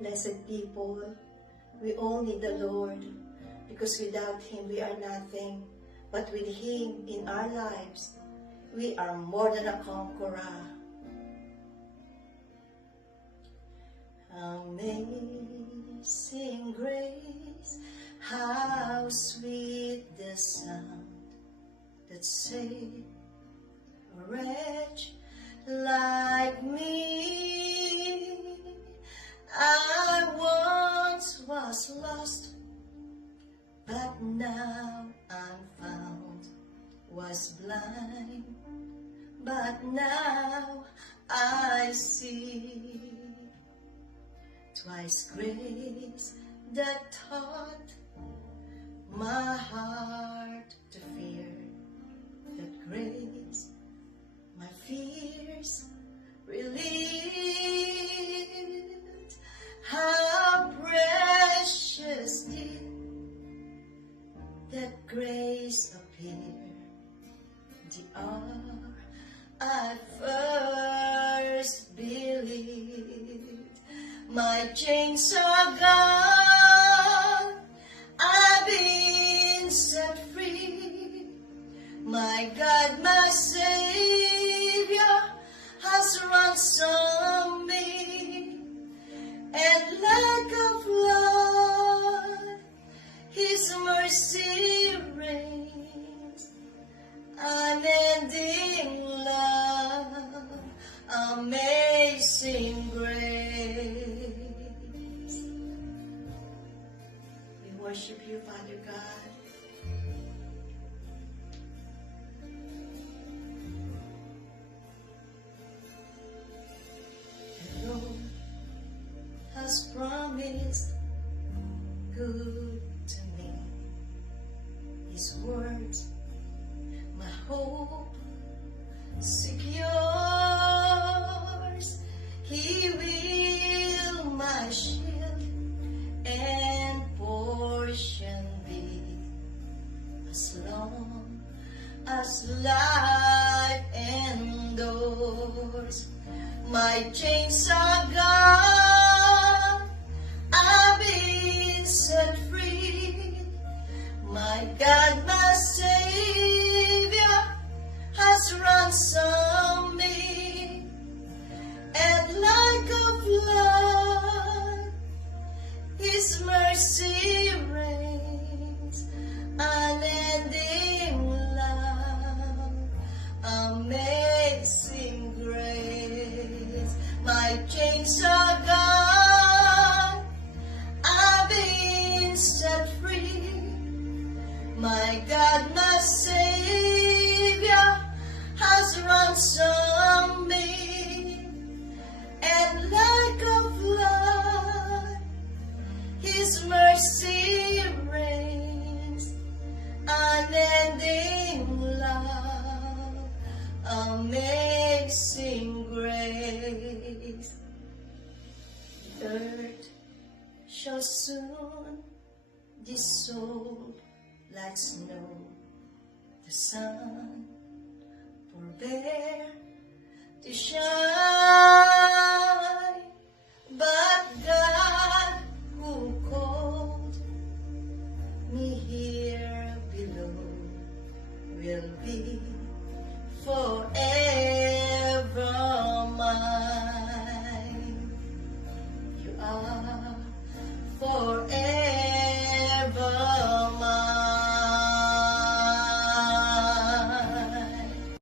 Blessed people, we all need the Lord, because without Him we are nothing, but with Him in our lives, we are more than a conqueror. Amazing grace, how sweet the sound that saved a wretch like me. I once was lost, but now I'm found, was blind, but now I see. 'Twas grace that taught my heart to fear, that grace my fears relieved. How precious did that grace appear the hour I first believed. My chains are gone, I've been set free. My God, my Savior, has ransomed me. And like a flood, His mercy reigns, unending love, amazing grace. We worship you, Father God. The Lord has promised good to me. His words, my hope secures. He will my shield and portion be, as long as life endures. My chains are gone, I've been set free. My God, my Savior, has ransomed me. And like a flood, His mercy reigns, unending love, amazing grace. My chains are gone, I've been set free. My God, my Savior, has ransomed me. And like a flood, His mercy reigns, unending love, amazing grace. The earth shall soon dissolve like snow, the sun forbear to shine.